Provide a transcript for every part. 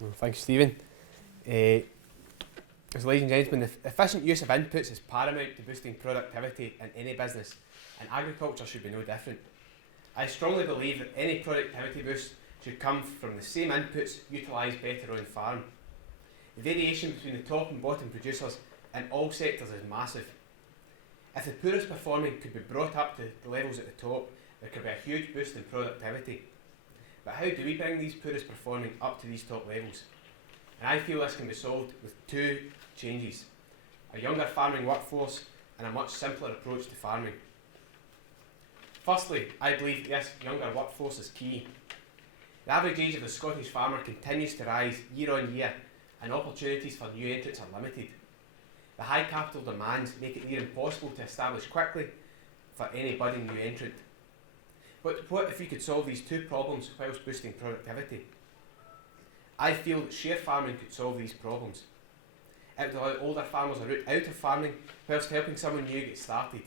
Well, thank you, Stephen. As ladies and gentlemen, the efficient use of inputs is paramount to boosting productivity in any business, and agriculture should be no different. I strongly believe that any productivity boost should come from the same inputs utilised better on farm. The variation between the top and bottom producers in all sectors is massive. If the poorest performing could be brought up to the levels at the top, there could be a huge boost in productivity. But how do we bring these poorest performing up to these top levels? And I feel this can be solved with two changes: a younger farming workforce and a much simpler approach to farming. Firstly, I believe this younger workforce is key. The average age of the Scottish farmer continues to rise year on year, and opportunities for new entrants are limited. The high capital demands make it near impossible to establish quickly for any budding new entrant. But what if we could solve these two problems whilst boosting productivity? I feel that share farming could solve these problems. It would allow older farmers a route out of farming whilst helping someone new get started.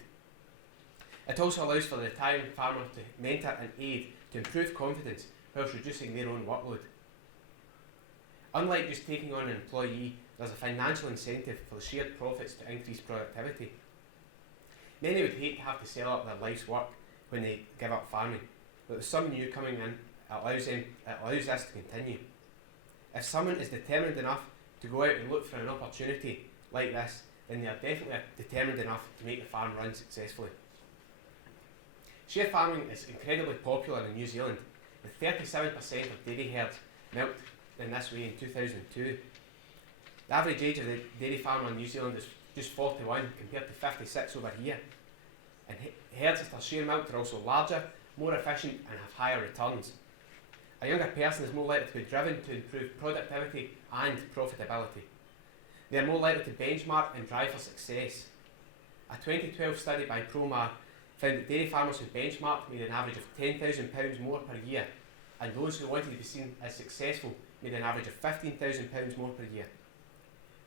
It also allows for the retiring farmer to mentor and aid to improve confidence whilst reducing their own workload. Unlike just taking on an employee, there's a financial incentive for the shared profits to increase productivity. Many would hate to have to sell up their life's work when they give up farming, but with some new coming in, it allows this to continue. If someone is determined enough to go out and look for an opportunity like this, then they are definitely determined enough to make the farm run successfully. Share farming is incredibly popular in New Zealand, with 37% of dairy herds milked in this way in 2002. The average age of the dairy farmer in New Zealand is just 41 compared to 56 over here. And herds that are share milked are also larger, more efficient and have higher returns. A younger person is more likely to be driven to improve productivity and profitability. They are more likely to benchmark and drive for success. A 2012 study by Promar found that dairy farmers who benchmarked made an average of £10,000 more per year, and those who wanted to be seen as successful made an average of £15,000 more per year.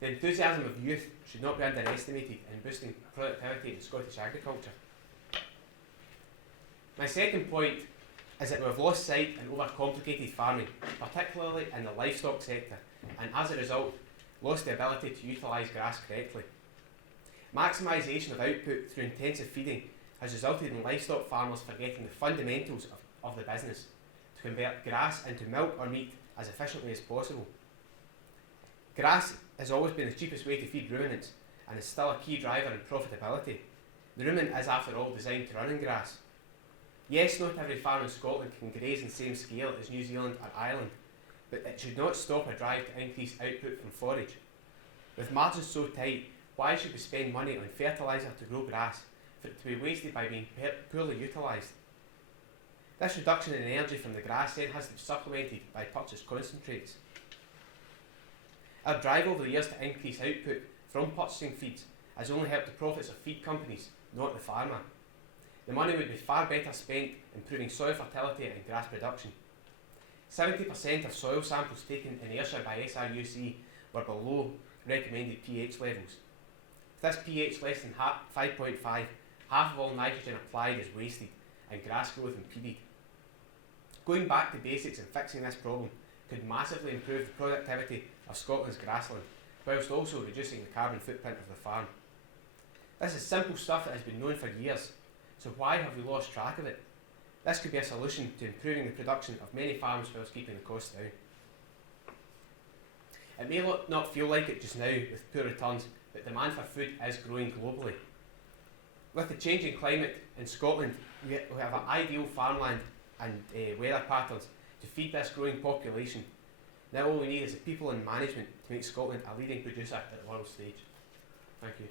The enthusiasm of youth should not be underestimated in boosting productivity in Scottish agriculture. My second point is that we have lost sight and overcomplicated farming, particularly in the livestock sector, and as a result, lost the ability to utilise grass correctly. Maximisation of output through intensive feeding has resulted in livestock farmers forgetting the fundamentals of the business, to convert grass into milk or meat as efficiently as possible. Grass has always been the cheapest way to feed ruminants and is still a key driver in profitability. The ruminant is, after all, designed to run in grass. Yes, not every farm in Scotland can graze on the same scale as New Zealand or Ireland, but it should not stop a drive to increase output from forage. With margins so tight, why should we spend money on fertiliser to grow grass for it to be wasted by being poorly utilised? This reduction in energy from the grass then has to be supplemented by purchased concentrates. Our drive over the years to increase output from purchasing feeds has only helped the profits of feed companies, not the farmer. The money would be far better spent improving soil fertility and grass production. 70% of soil samples taken in Ayrshire by SRUC were below recommended pH levels. With this pH less than 5.5, half of all nitrogen applied is wasted and grass growth impeded. Going back to basics and fixing this problem could massively improve the productivity of Scotland's grassland, whilst also reducing the carbon footprint of the farm. This is simple stuff that has been known for years, so why have we lost track of it? This could be a solution to improving the production of many farms whilst keeping the costs down. It may not feel like it just now with poor returns, but demand for food is growing globally. With the changing climate in Scotland, we have an ideal farmland and weather patterns to feed this growing population. Now all we need is the people and management to make Scotland a leading producer at the world stage. Thank you.